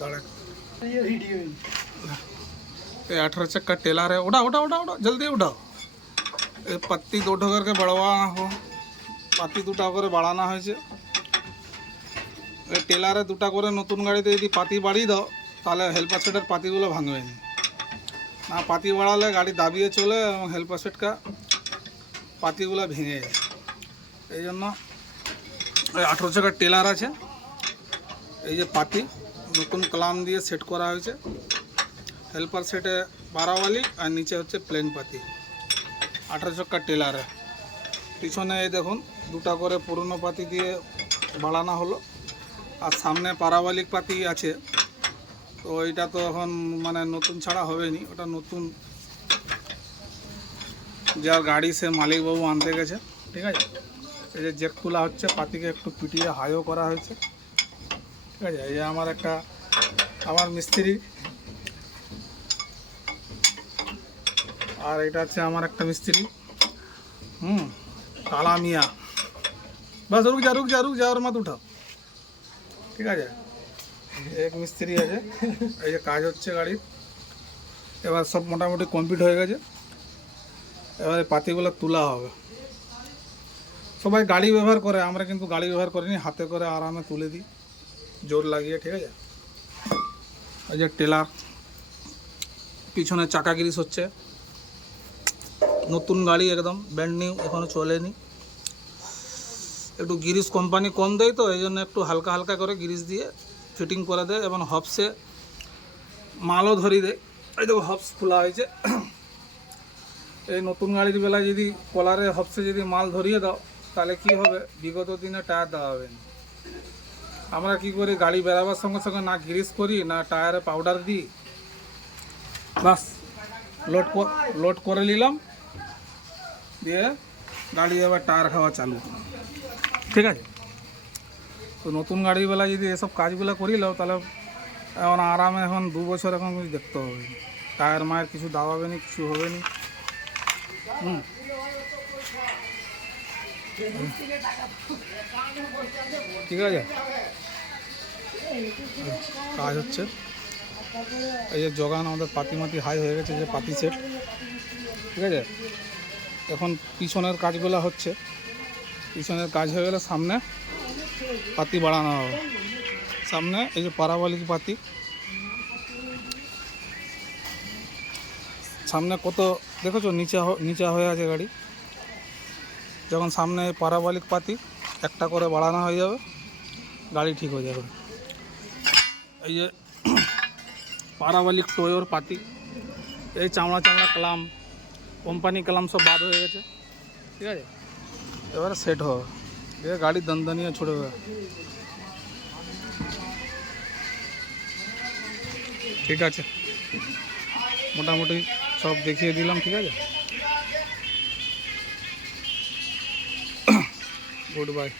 दाड़ा ये 18 चक्का टेलर है। उड़ा उड़ा उड़ा उड़ा जल्दी उठाओ। ये पत्ती दो करके बढ़वाना हो, पत्ती दुटा करे बढ़ाना হয়েছে। এই টেলারে দুটা করে নতুন গাড়িতে যদি পাতি বাড়িয়ে দাও তাহলে হেল্পার সেটের পাতিগুলো ভাঙবে না, পাতি বাড়ালে গাড়ি দাবিয়ে চলে এবং হেল্পার সেটকা পাতিগুলো ভেঙে যায়। এই জন্য 18 চাকার টেলার আছে, এই যে পাতি নতুন কলাম দিয়ে সেট করা হয়েছে। হেল্পার সেটে 12 वाली আর নিচে হচ্ছে প্লেন পাতি। 18 চাকার টেলারে পিছনে এই দেখুন দুটা করে পুরনো পাতি দিয়ে বাড়ানো হলো, আর সামনে পারাবালিক পাতি আছে। তো এটা তো এখন মানে নতুন ছাড়া হবে নি, ওটা নতুন যার গাড়ি সে মালিকবাবু আনতে গেছে। ঠিক আছে, এই যে জ্যাক খোলা হচ্ছে, পাতিকে একটু পিটিয়ে হাইও করা হয়েছে। ঠিক আছে, এই যে আমার মিস্ত্রি, আর এটা হচ্ছে আমার একটা মিস্ত্রি কালা মিয়া। बस रुक जा और मत उठाओ। ঠিক আছে, এক মিস্ত্রি আছে, এই যে কাজ হচ্ছে গাড়ির। এবার সব মোটামুটি কমপ্লিট হয়ে গেছে, এবারে পাতিগুলো তোলা হবে। সবাই গাড়ি ব্যবহার করে, আমরা কিন্তু গাড়ি ব্যবহার করিনি, হাতে করে আরামে তুলে দিই জোর লাগিয়ে। ঠিক আছে, এই যে টেলার, পিছনে চাকা গ্রিস হচ্ছে, নতুন গাড়ি একদম ব্র্যান্ড নিউ, এখনও চলেনি। একটু গ্রিস কোম্পানি কম দেয় তো এই জন্য একটু হালকা হালকা করে গ্রিস দিয়ে ফিটিং করে দেয়, এবং হবসে মালও ধরিয়ে দেয়। এই দেখো হবস খোলা হয়েছে। এই নতুন গাড়ির বেলায় যদি কলারে হবসে যদি মাল ধরিয়ে দাও তাহলে কি হবে, বিগত দিনে টায়ার দেওয়া হবে না। আমরা কি করি, গাড়ি বেরাবার সঙ্গে সঙ্গে না গ্রিস করি না টায়ারে পাউডার দিই, বাস লোড করে নিলাম, দিয়ে গাড়ি এবার টায়ার খাওয়া চালু। ঠিক আছে, তো নতুন গাড়ির বেলায় যদি এসব কাজগুলো করিলাও তাহলে এখন আরামে এখন 2 বছর এখন কিছু দেখতে হবে, টায়ার মায়ের কিছু দাবাবে না, কিছু হবে না। ঠিক আছে, কাজ হচ্ছে। এই যে জগান আমাদের পাতি মাতি হাই হয়ে গেছে, যে পাতি সেট। ঠিক আছে, এখন পিছনের কাজগুলো হচ্ছে, পিছনের কাজ হয়ে গেলে সামনে পাতি বাড়ানো হবে। সামনে এই যে পারাবালিক পাতি, সামনে কত দেখেছো নিচা হয়ে আছে গাড়ি। যখন সামনে পারাবালিক পাতি একটা করে বাড়ানো হয়ে যাবে, গাড়ি ঠিক হয়ে যাবে। এই যে পারাবালিক টোয়োর পাতি, এই চামড়া ক্লাম, কোম্পানি ক্লাম সব বাদ হয়ে গেছে। ঠিক আছে, এবারে সেট হবে, ये गाड़ी दनदनिया छोड़े हुए। ঠিক আছে, মোটামুটি সব দেখিয়ে দিলাম। ঠিক আছে, গুড বাই।